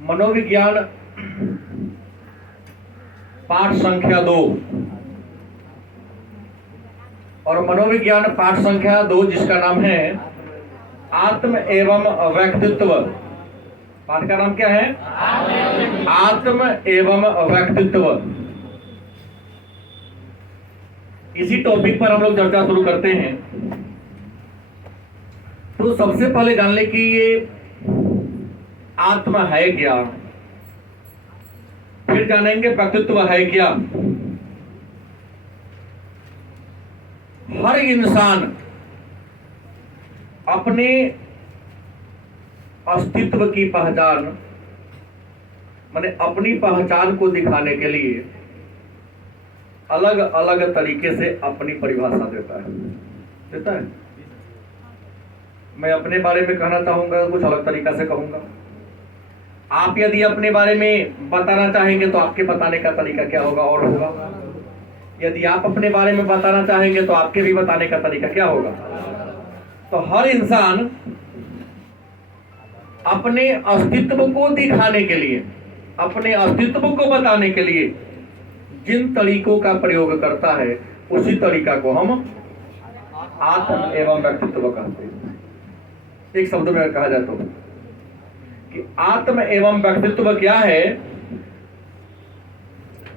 मनोविज्ञान पाठ संख्या 2 और मनोविज्ञान पाठ संख्या 2 जिसका नाम है आत्म एवं व्यक्तित्व। पाठ का नाम क्या है? आत्म एवं व्यक्तित्व। इसी टॉपिक पर हम लोग चर्चा शुरू करते हैं। तो सबसे पहले जान ले कि ये आत्मा है क्या, फिर जानेंगे व्यक्तित्व है क्या। हर इंसान अपने अस्तित्व की पहचान माने अपनी पहचान को दिखाने के लिए अलग अलग तरीके से अपनी परिभाषा देता है। मैं अपने बारे में कहना चाहूंगा कुछ अलग तरीका से कहूंगा। आप यदि अपने बारे में बताना चाहेंगे तो आपके बताने का तरीका क्या होगा और होगा। यदि आप अपने बारे में बताना चाहेंगे तो आपके भी बताने का तरीका क्या होगा। तो हर इंसान अपने अस्तित्व को दिखाने के लिए, अपने अस्तित्व को बताने के लिए जिन तरीकों का प्रयोग करता है उसी तरीका को हम आत्म एवं व्यक्तित्व कहते हैं। एक शब्द में कहा जाए तो कि आत्म एवं व्यक्तित्व क्या है,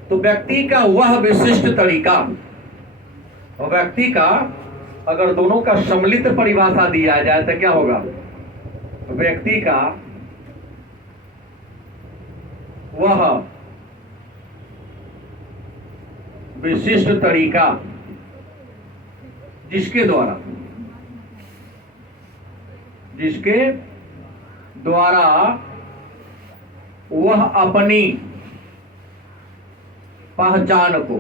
तो व्यक्ति का वह विशिष्ट तरीका और व्यक्ति का अगर दोनों का सम्मिलित परिभाषा दिया जाए तो क्या होगा। व्यक्ति का वह विशिष्ट तरीका जिसके द्वारा वह अपनी पहचान को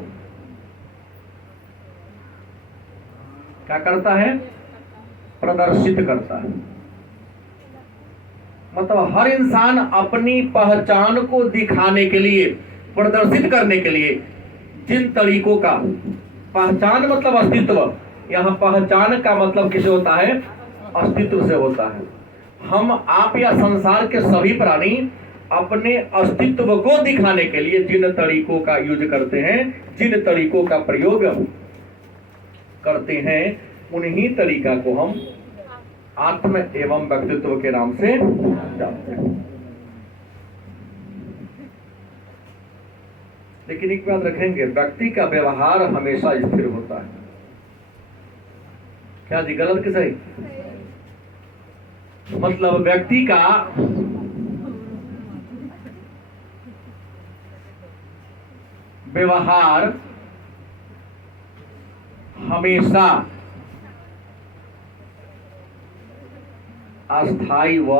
क्या करता है, प्रदर्शित करता है। मतलब हर इंसान अपनी पहचान को दिखाने के लिए, प्रदर्शित करने के लिए जिन तरीकों का, पहचान मतलब अस्तित्व, यहां पहचान का मतलब किसे होता है, अस्तित्व से होता है। हम आप या संसार के सभी प्राणी अपने अस्तित्व को दिखाने के लिए जिन तरीकों का यूज करते हैं, जिन तरीकों का प्रयोग करते हैं, उन्हीं तरीका को हम आत्म एवं व्यक्तित्व के नाम से जानते हैं। लेकिन एक बात रखेंगे, व्यक्ति का व्यवहार हमेशा स्थिर होता है। क्या जी, गलत कि सही? मतलब व्यक्ति का व्यवहार हमेशा अस्थायी व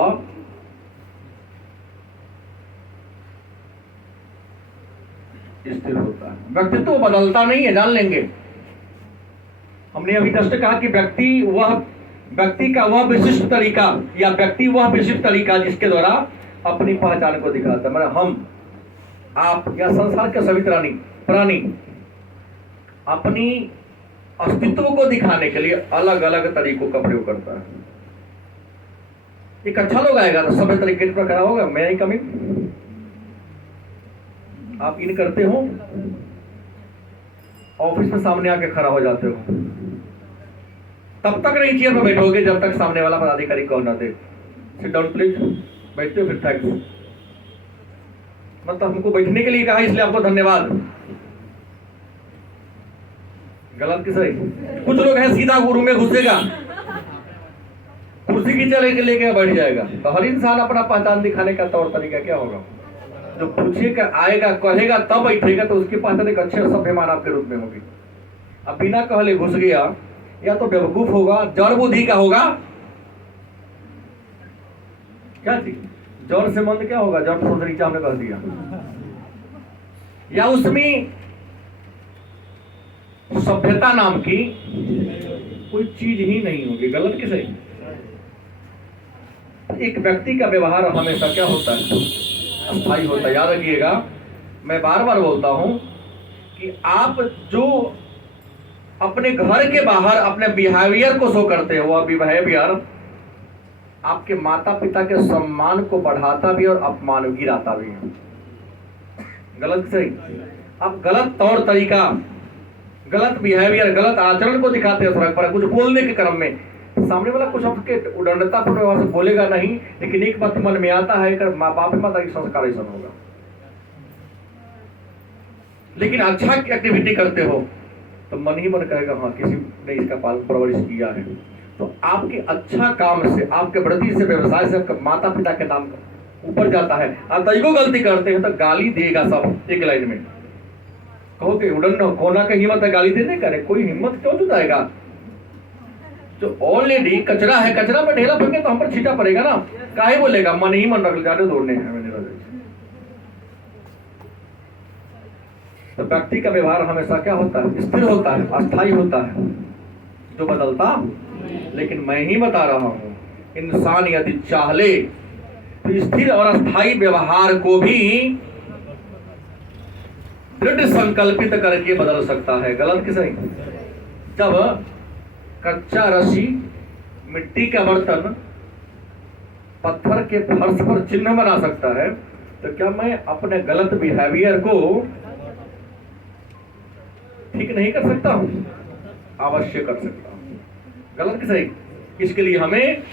स्थिर होता है। व्यक्तित्व बदलता नहीं है, जान लेंगे। हमने अभी जस्ट कहा कि व्यक्ति का वह विशिष्ट तरीका या व्यक्ति वह विशिष्ट तरीका जिसके द्वारा अपनी पहचान को दिखाता है। मतलब हम आप या संसार के सभी प्राणी अपनी अस्तित्व को दिखाने के लिए अलग अलग तरीकों का प्रयोग करता है। एक अच्छा लोग आएगा तो सभी तरीके पर खड़ा होगा, मैं ही कमी आप इन करते हो, ऑफिस में सामने आके खड़ा हो जाते हो, तब तक नहीं चेयर पर बैठोगे जब तक सामने वाला पदाधिकारी कहो ना दे। सिट डाउन प्लीज, बैठते हो फिर थैंक्स। मतलब हमको बैठने के लिए कहा इसलिए आपको धन्यवाद। गलत कि सही? कुछ लोग हैं सीधा रूम में घुसेगा, कुर्सी की चले के लेके बैठ जाएगा। तो हर इंसान अपना पहचान दिखाने का तौर तरीका क्या होगा, जो पूछेगा, आएगा, कहेगा तब बैठेगा, तो उसकी पहचान एक अच्छे सभ्य मानव के रूप में होगी। अब बिना कहले घुस गया, या तो बेवकूफ होगा, जड़ बुद्धि का होगा। क्या चीज जड़ से मंद क्या होगा, जड़ तो नीचा हमने कह दिया, या उसमें सभ्यता नाम की कोई चीज ही नहीं होगी। गलत कि सही? एक व्यक्ति का व्यवहार हमेशा क्या होता है, अस्थायी होता है। याद रखिएगा, मैं बार बार बोलता हूं कि आप जो अपने घर के बाहर अपने बिहेवियर को शो करते हो, वह बिहेवियर आपके माता पिता के सम्मान को बढ़ाता भी और अपमान गिराता भी है। गलत सही, आप गलत तौर तरीका, गलत बिहेवियर, गलत आचरण को दिखाते हैं सड़क पर कुछ बोलने के क्रम में। सामने वाला कुछ आपके उदंडता पर से बोलेगा नहीं, लेकिन एक बात मन में आता है कि माँ बाप माता की संस्कार ऐसा होगा। लेकिन अच्छा एक्टिविटी करते हो तो मन ही मन कहेगा हाँ किसी ने इसका पालन परवरिश किया है। तो आपके अच्छा काम से, आपके वृत्ति से, व्यवसाय से आपके माता पिता के नाम ऊपर जाता है। आप तईको गलती करते हैं तो गाली देगा सब एक लाइन में। कहो कि उड़न कोना का हिम्मत है गाली देने का, कोई हिम्मत क्यों जुटाएगा? जो ऑलरेडी कचरा है, कचरा में ढेला फेंके तो हम पर छीटा पड़ेगा ना, काहे बोलेगा? मन ही मन रख जाने दौड़ने हैं। तो व्यक्ति का व्यवहार हमेशा क्या होता है? स्थिर होता है, अस्थायी होता है, जो बदलता। लेकिन मैं ही बता रहा हूं, इंसान यदि चाहे तो स्थिर और अस्थायी व्यवहार को भी दृढ़ संकल्पित करके बदल सकता है। गलत कि सही? जब कच्चा रस्सी, मिट्टी का बर्तन, पत्थर के फर्श पर चिन्ह बना सकता है, तो क्या मैं अपने गलत बिहेवियर को ठीक नहीं कर सकता हूं? अवश्य कर सकता हूं। गलत कि सही? इसके लिए हमें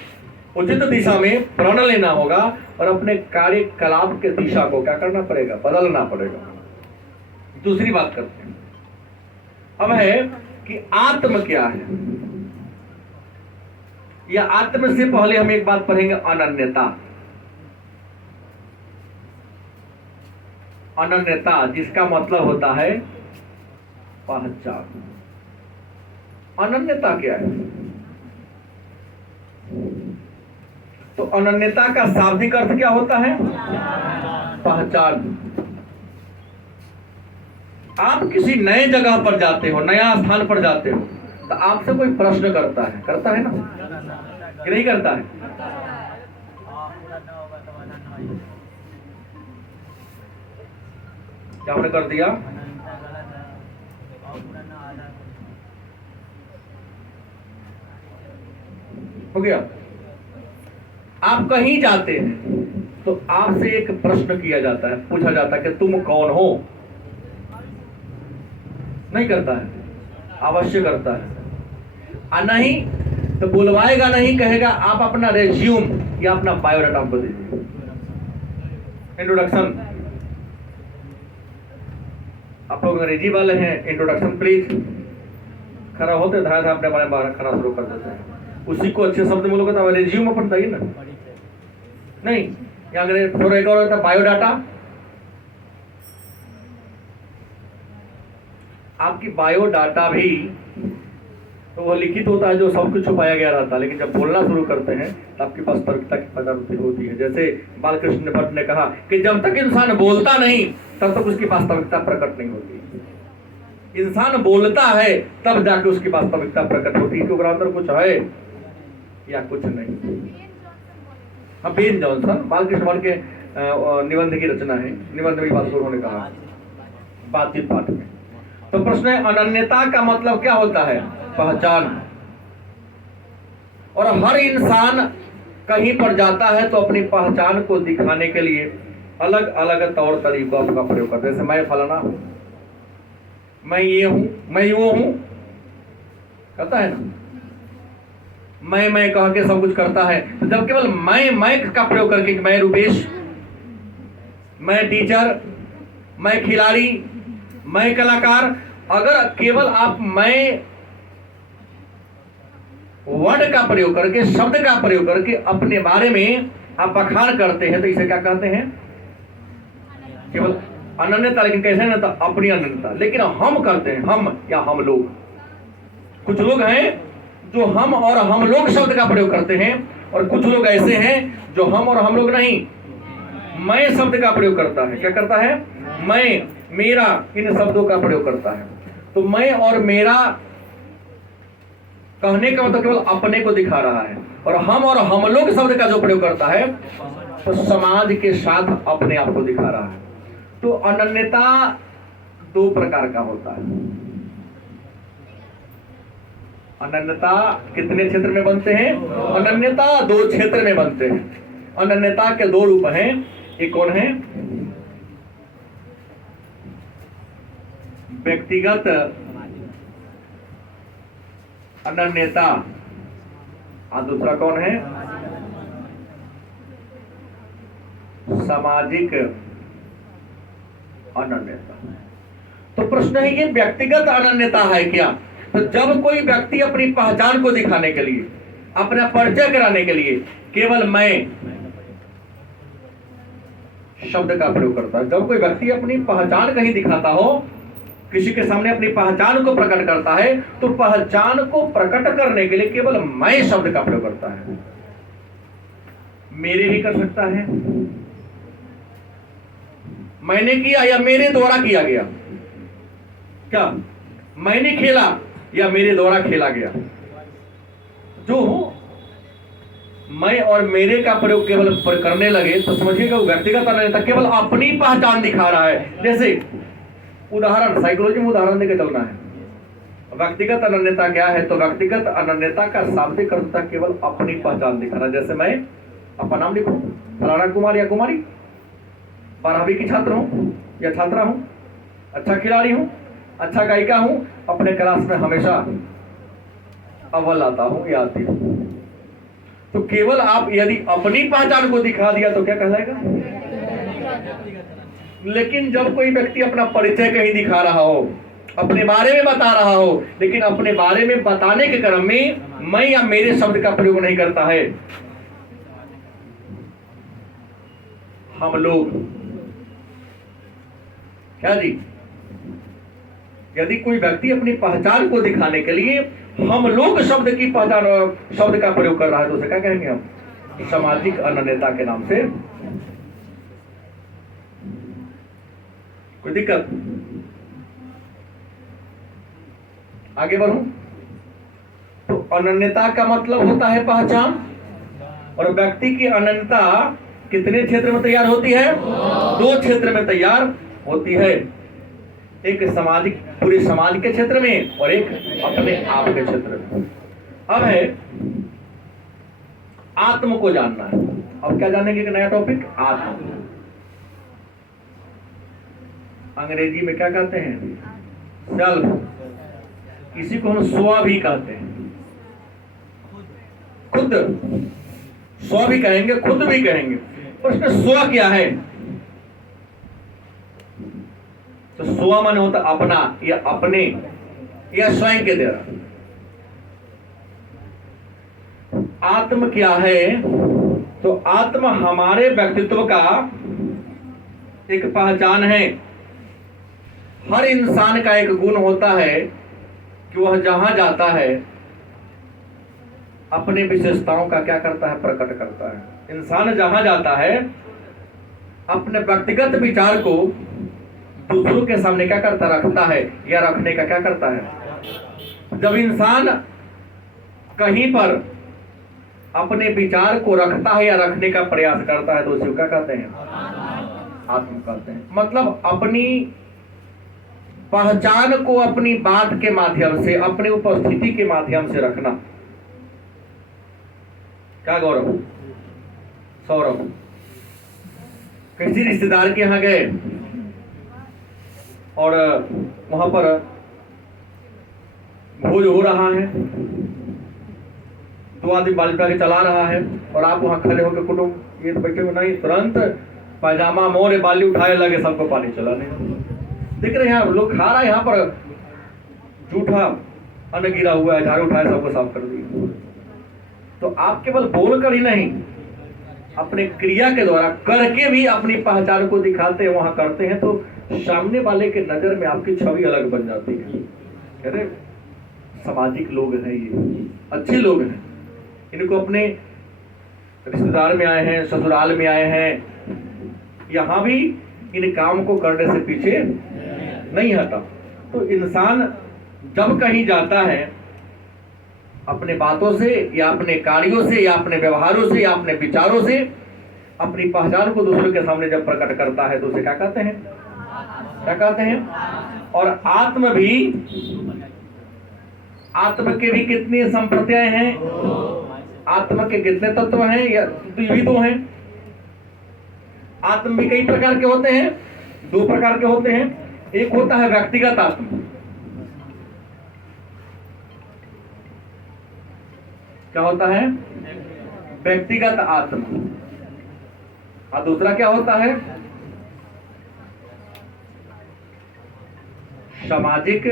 उचित दिशा में प्रण लेना होगा और अपने कार्यकलाप के दिशा को क्या करना पड़ेगा? बदलना पड़ेगा। दूसरी बात करते हैं, अब है कि आत्म क्या है। या आत्म से पहले हम एक बात पढ़ेंगे, अनन्यता। अनन्यता जिसका मतलब होता है पहचान। अनन्यता क्या है? तो अनन्यता का शाब्दिक अर्थ क्या होता है? पहचान। आप किसी नए जगह पर जाते हो, नया स्थान पर जाते हो, तो आपसे कोई प्रश्न करता है ना कि नहीं करता है? क्या आपने कर दिया? हो गया। आप कहीं जाते हैं तो आपसे एक प्रश्न किया जाता है, पूछा जाता है कि तुम कौन हो? नहीं करता है? अवश्य करता है। नहीं तो बुलवाएगा नहीं, कहेगा आप अपना रेज्यूम या अपना बायोडाटा हमको दीजिए, इंट्रोडक्शन। आप लोग अंग्रेजी वाले हैं, इंट्रोडक्शन प्लीज। खड़ा होते धारा था अपने बारे में खाना शुरू कर देते हैं। उसी को अच्छे शब्द में लोग कहता है रेज्यूम अपन बताइए ना, नहीं। या अंग्रेज थोड़ा एक और होता है बायोडाटा। आपकी बायोडाटा भी तो वो लिखित होता है, जो सब कुछ छुपाया गया रहता है, लेकिन जब बोलना शुरू करते हैं तो आपके पास तर्कता की पदार्थ होती है। जैसे बालकृष्ण भट्ट ने कहा कि जब तक इंसान बोलता नहीं तब तक उसकी वास्तविकता प्रकट नहीं होती। इंसान बोलता है तब जाके उसकी वास्तविकता प्रकट होती है कि उसके अंदर कुछ है या कुछ नहीं। हाँ, बेन जॉनसन बालकृष्ण भट्ट के निबंध की रचना है, निबंध में बात उन्होंने कहा बातचीत पाठ में। तो प्रश्न है, अनन्यता का मतलब क्या होता है? पहचान। और हर इंसान कहीं पर जाता है तो अपनी पहचान को दिखाने के लिए अलग अलग तौर तरीकों का प्रयोग करते हैं। जैसे मैं फलाना हूं, मैं ये हूं, मैं यूं हूं, कहता है ना। मैं कह के सब कुछ करता है। तो जब केवल मैं का प्रयोग करके, मैं रुपेश, मैं टीचर, मैं खिलाड़ी, मैं कलाकार, अगर केवल आप मैं वर्ड का प्रयोग करके, शब्द का प्रयोग करके अपने बारे में आप बखान करते हैं तो इसे क्या कहते हैं? केवल अनन्यता। लेकिन कैसे ना, तो अपनी अनन्यता। लेकिन हम करते हैं, हम या हम लोग, कुछ लोग हैं जो हम और हम लोग शब्द का प्रयोग करते हैं, और कुछ लोग ऐसे हैं जो हम और हम लोग नहीं, मैं शब्द का प्रयोग करता है। क्या करता है? मैं, मेरा, इन शब्दों का प्रयोग करता है। तो मैं और मेरा कहने का मतलब केवल अपने को दिखा रहा है, और हम और हम लोग शब्द का जो प्रयोग करता है तो समाज के साथ अपने आप को दिखा रहा है। तो अनन्यता दो प्रकार का होता है। अनन्यता कितने क्षेत्र में बनते हैं? अनन्यता 2 क्षेत्र में बनते हैं। अनन्यता के 2 रूप हैं। एक कौन है? व्यक्तिगत अनन्यता, और दूसरा कौन है? सामाजिक अनन्यता। तो प्रश्न है ये व्यक्तिगत अनन्यता है क्या? तो जब कोई व्यक्ति अपनी पहचान को दिखाने के लिए, अपना परिचय कराने के लिए केवल मैं शब्द का प्रयोग करता है, जब कोई व्यक्ति अपनी पहचान कहीं दिखाता हो, किसी के सामने अपनी पहचान को प्रकट करता है, तो पहचान को प्रकट करने के लिए केवल मैं शब्द का प्रयोग करता है। मेरे भी कर सकता है, मैंने किया या मेरे द्वारा किया गया। क्या मैंने खेला या मेरे द्वारा खेला गया? जो हो मैं और मेरे का प्रयोग केवल करने लगे तो समझिएगा वो व्यक्तिगत अनन्यता, केवल अपनी पहचान दिखा रहा है। जैसे उदाहरण, साइकोलॉजी में उदाहरण देकर चलना है। व्यक्तिगत अनन्यता क्या है? तो व्यक्तिगत अनन्यता का शाब्दिक अर्थ था केवल अपनी पहचान दिखाना। जैसे मैं अपना नाम लिखूं, फलाना कुमार या कुमारी, 12वीं की छात्र हूं या छात्रा हूं, अच्छा खिलाड़ी हूं, अच्छा गायिका हूं, अपने क्लास में हमेशा अव्वल आता हूं या आती हूं। तो केवल आप यदि अपनी पहचान को दिखा दिया तो क्या कहलाएगा? लेकिन जब कोई व्यक्ति अपना परिचय कहीं दिखा रहा हो, अपने बारे में बता रहा हो, लेकिन अपने बारे में बताने के क्रम में मैं या मेरे शब्द का प्रयोग नहीं करता है, हम लोग क्या जी, यदि कोई व्यक्ति अपनी पहचान को दिखाने के लिए हम लोग शब्द की पहचान, शब्द का प्रयोग कर रहा है, तो उसे क्या कहेंगे हम? सामाजिक अनन्यता के नाम से। कोई दिक्कत? आगे बढ़ूं तो अनन्यता का मतलब होता है पहचान, और व्यक्ति की अनन्यता कितने क्षेत्र में तैयार होती है? 2 क्षेत्र में तैयार होती है। एक सामाजिक, पूरे समाज के क्षेत्र में, और एक अपने आप के क्षेत्र में। अब है आत्म को जानना है। अब क्या जानेंगे? कि नया टॉपिक आत्म। अंग्रेजी में क्या कहते हैं? सेल्फ। किसी को हम स्व भी कहते हैं, खुद। स्व भी कहेंगे, खुद भी कहेंगे। प्रश्न स्व क्या है? तो स्व मन होता अपना या अपने या स्वयं के द्वारा। आत्म क्या है? तो आत्म हमारे व्यक्तित्व का एक पहचान है। हर इंसान का एक गुण होता है कि वह जहां जाता है अपनी विशेषताओं का क्या करता है? प्रकट करता है। इंसान जहां जाता है अपने व्यक्तिगत विचार को दूसरों के सामने क्या करता? रखता है, या रखने का क्या करता है? जब इंसान कहीं पर अपने विचार को रखता है या रखने का प्रयास करता है तो उसे क्या कहते हैं? आत्म कहते हैं। मतलब अपनी पहचान को अपनी बात के माध्यम से, अपनी उपस्थिति के माध्यम से रखना। क्या गौरव? सौरभ किसी रिश्तेदार के यहां गए और वहां पर भोज हो रहा है, 2 आदमी बाल उठा के चला रहा है, और आप वहां खड़े होकर कुटुंब ये तो बैठे हो नहीं, तुरंत पैजामा मोरे बाली उठाए लगे सबको पानी चलाने। देख रहे हैं लोग खा रहा है, यहाँ पर जूठा अन्न गिरा हुआ है, झाड़ू उठाए सबको साफ कर दिया। तो आप केवल बोलकर ही नहीं, अपने क्रिया के द्वारा करके भी अपनी पहचान को दिखाते हैं, वहां करते हैं, तो सामने वाले के नजर में आपकी छवि अलग बन जाती है। अरे सामाजिक लोग हैं, ये अच्छे लोग हैं, इनको अपने रिश्तेदार में आए हैं, ससुराल में आए हैं, यहाँ भी इन काम को करने से पीछे नहीं हटा। तो इंसान जब कहीं जाता है अपने बातों से या अपने कार्यों से या अपने व्यवहारों से या अपने विचारों से अपनी पहचान को दूसरों के सामने जब प्रकट करता है तो उसे क्या कहते हैं? क्या कहते हैं? और आत्म भी आत्मा के भी कितनी संप्रत्याय हैं? आत्मा के कितने तत्व हैं? या भी दो हैं। आत्मा भी कई प्रकार के होते हैं, दो प्रकार के होते हैं। एक होता है व्यक्तिगत आत्मा। क्या होता है? व्यक्तिगत आत्मा। और दूसरा क्या होता है? सामाजिक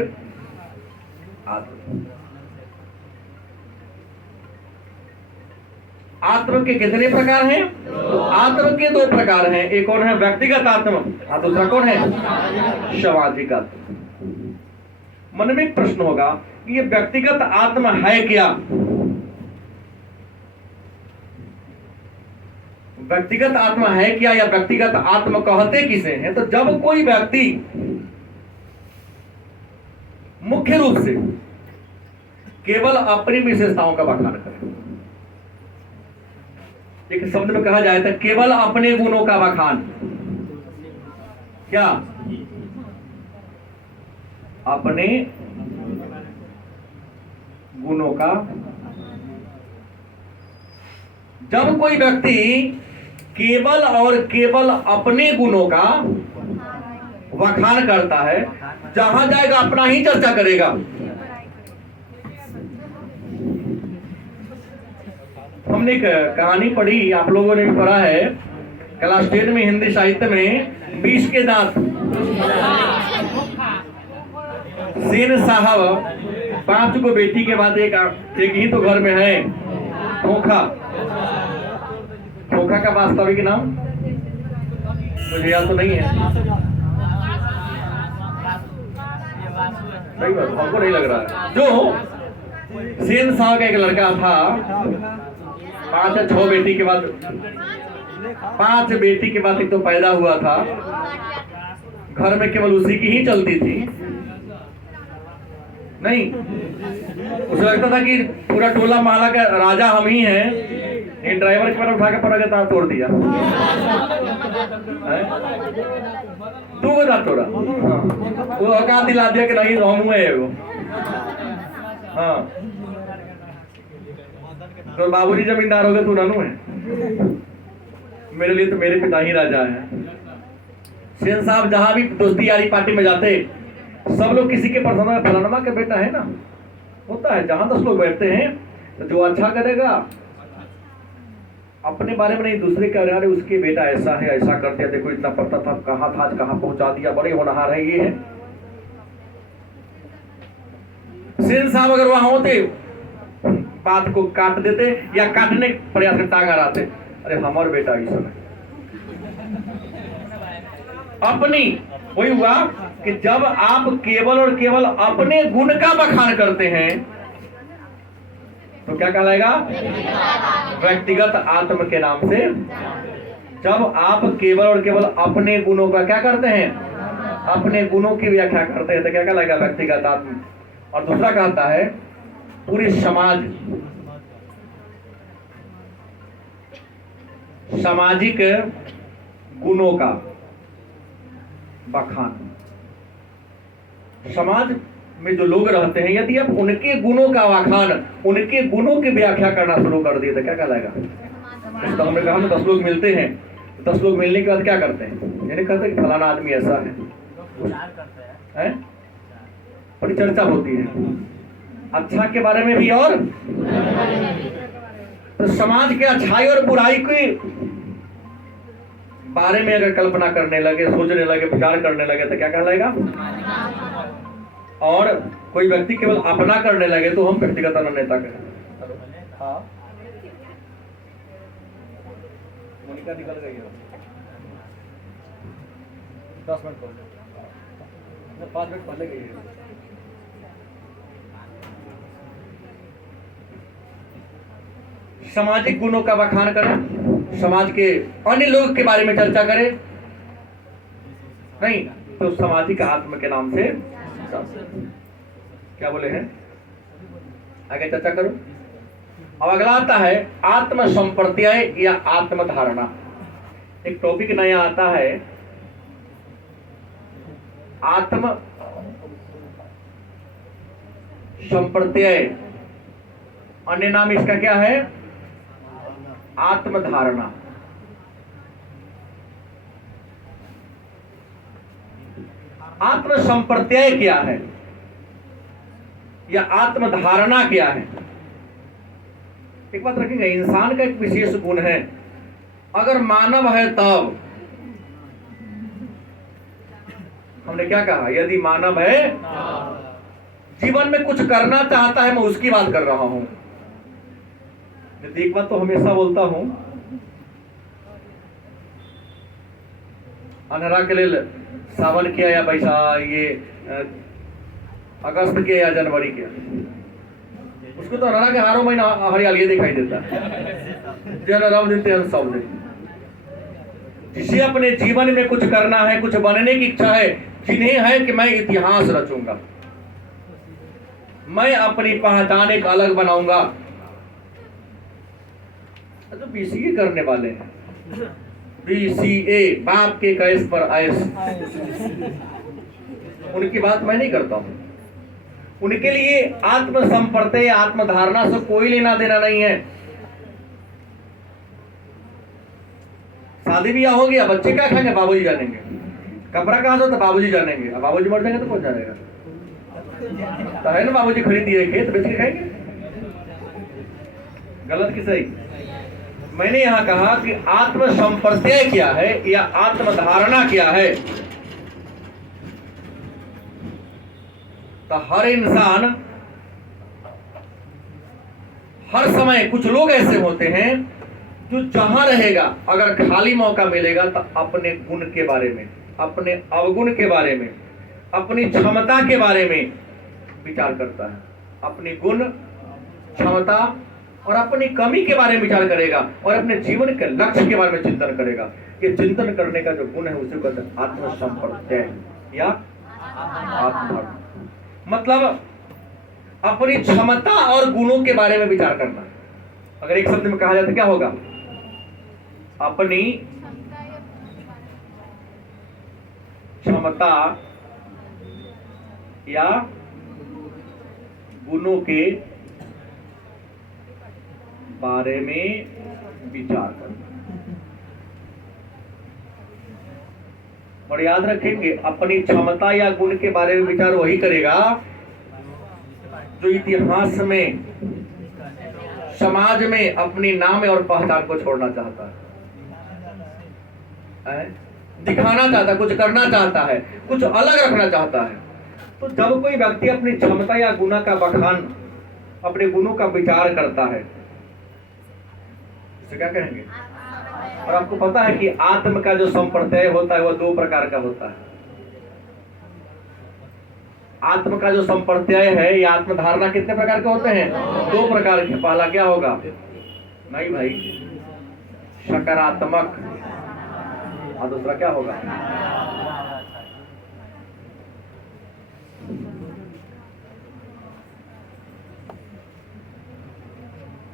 आत्मा। आत्मा के कितने प्रकार हैं? आत्मा के दो प्रकार हैं। एक कौन है? व्यक्तिगत आत्मा, और दूसरा कौन है? सामाजिक आत्मा। मन में एक प्रश्न होगा कि ये व्यक्तिगत आत्मा है क्या? व्यक्तिगत आत्मा है क्या, या व्यक्तिगत आत्मा कहते किसे हैं? तो जब कोई व्यक्ति मुख्य रूप से केवल अपनी विशेषताओं का बखान करे, एक शब्द में कहा जाए तो केवल अपने गुणों का बखान। क्या? अपने गुणों का। जब कोई व्यक्ति केवल और केवल अपने गुणों का वखान करता है, जहां जाएगा अपना ही चर्चा करेगा। हमने एक कहानी पढ़ी, आप लोगों ने भी पढ़ा है, क्लास 10 में हिंदी साहित्य में 20 के दांत। सेन साहब 5 को बेटी के बाद एक ही तो घर में है, धोखा। धोखा का वास्तविक नाम मुझे याद तो नहीं है। सही बात, हमको नहीं लग रहा है। जो सेन साहब का एक लड़का था, 5 या 6 बेटी के बाद, 5 बेटी के बाद एक तो पैदा हुआ था। घर में केवल उसी की ही चलती थी। नहीं, उसे लगता था कि पूरा टोला मोहल्ला का राजा हम ही हैं। एक ड्राइवर के बारे उठा के पड़ा के तार तोड़ दिया। तू बता तोड़ा। वो औकात दिला दिया कि नहीं हम है वो। हाँ, तो बाबूजी जमींदार हो गए, तू नानू है। मेरे लिए तो मेरे पिता ही राजा है। सेन साहब जहां भी दोस्ती यारी पार्टी में जाते, सब लोग किसी के पसंद में फलानमा का बेटा है ना, होता है। जहां 10 लोग बैठते हैं तो जो अच्छा करेगा अपने बारे में नहीं, दूसरे कह रहे उसके बेटा ऐसा है, ऐसा करते हैं, देखो इतना पढ़ता था, कहाँ था, आज कहाँ पहुंचा दिया, बड़े होनहार है ये है। सेन साहब अगर वहां होते, बात को काट देते या काटने के प्रयास में टांग अड़ाते, अरे हमारे बेटा ही सब अपनी। वही हुआ कि जब आप केवल और केवल अपने गुण का बखान करते हैं तो क्या कहलाएगा? व्यक्तिगत आत्म के नाम से। जब आप केवल और केवल अपने गुणों का क्या करते हैं? अपने गुणों की व्याख्या करते हैं तो क्या कहलाएगा? व्यक्तिगत आत्म। और दूसरा कहता है पूरे समाज, सामाजिक गुणों का बखान। समाज में जो लोग रहते हैं, यदि आप उनके गुणों का बखान, उनके गुणों की व्याख्या करना शुरू कर दिए तो क्या कहलाएगा? तो हमने कहा ना 10 लोग मिलते हैं, 10 लोग मिलने के बाद क्या करते हैं? यानी कहते हैं कि फलाना आदमी ऐसा है, बड़ी चर्चा होती है अच्छा के बारे में भी। और तो समाज के अच्छाई और बुराई के बारे में अगर कल्पना करने लगे, सोचने लगे, विचार करने लगे तो क्या कहलाएगा? और कोई व्यक्ति केवल अपना करने लगे तो हम व्यक्तिगत नेता कहें। हाँ, मोनिका निकल गई है। 10 मिनट पहले, 5 मिनट पहले गई है। सामाजिक गुणों का बखान करें, समाज के अन्य लोग के बारे में चर्चा करें, नहीं तो सामाजिक आत्म के नाम से क्या बोले हैं? आगे चर्चा करो। अब अगला आता है आत्म संप्रत्यय या आत्म धारणा। एक टॉपिक नया आता है, आत्म संप्रत्यय, अन्य नाम इसका क्या है? आत्मधारणा। आत्म संप्रत्यय क्या है या आत्मधारणा क्या है? एक बात रखेंगे, इंसान का एक विशेष गुण है, अगर मानव है तब, हमने क्या कहा, यदि मानव है, जीवन में कुछ करना चाहता है, मैं उसकी बात कर रहा हूं। यदि एक बात तो हमेशा बोलता हूं, अनहरा के लिए सावन किया या बैसाख, ये अगस्त के या जनवरी के, उसको तो अनहरा के हारों महीना हरियाली दिखाई देता है। जन राम दिन तेन सब दिन। जिसे अपने जीवन में कुछ करना है, कुछ बनने की इच्छा है, जिन्हें है कि मैं इतिहास रचूंगा, मैं अपनी पहचान एक अलग बनाऊंगा। तो बीसीए करने वाले हैं, बीसीए बाप के कैस पर आयस, उनकी बात मैं नहीं करता हूं। उनके लिए आत्म संप्रत्यय, आत्मधारणा से कोई लेना देना नहीं है। शादी ब्याह हो गया, बच्चे क्या खाएंगे? बाबूजी जानेंगे। कपड़ा कहां से? तो बाबूजी जानेंगे। अब बाबूजी मर जाएंगे तो कौन जानेगा? तो है ना, बाबूजी खरीद दिए, खेत बेच के खाएंगे। गलत कि सही? मैंने यहां कहा कि आत्म संप्रत्यय क्या है या आत्मधारणा क्या है। तो हर इंसान हर समय, कुछ लोग ऐसे होते हैं जो जहां रहेगा, अगर खाली मौका मिलेगा तो अपने गुण के बारे में, अपने अवगुण के बारे में, अपनी क्षमता के बारे में विचार करता है। अपनी गुण, क्षमता और अपनी कमी के बारे में विचार करेगा और अपने जीवन के लक्ष्य के बारे में चिंतन करेगा। ये चिंतन करने का जो गुण है उसे कहते हैं आत्म संप्रत्यय या आत्मधारणा। मतलब अपनी क्षमता और गुणों के बारे में विचार करना। अगर एक शब्द में कहा जाए तो क्या होगा? अपनी क्षमता या गुणों के बारे में विचार करना। और याद रखेंगे, अपनी क्षमता या गुण के बारे में विचार वही करेगा जो इतिहास में, समाज में अपनी नाम और पहचान को छोड़ना चाहता है, दिखाना चाहता है, कुछ करना चाहता है, कुछ अलग रखना चाहता है। तो जब कोई व्यक्ति अपनी क्षमता या गुण का बखान, अपने गुणों का विचार करता है, इसे क्या कहेंगे? और आपको पता है कि आत्म का जो संप्रत्यय होता है वह दो प्रकार का होता है। आत्म का जो संप्रत्यय है या आत्मधारणा कितने प्रकार के होते हैं? दो प्रकार के। पहला क्या होगा? नहीं भाई, सकारात्मक, और दूसरा क्या होगा?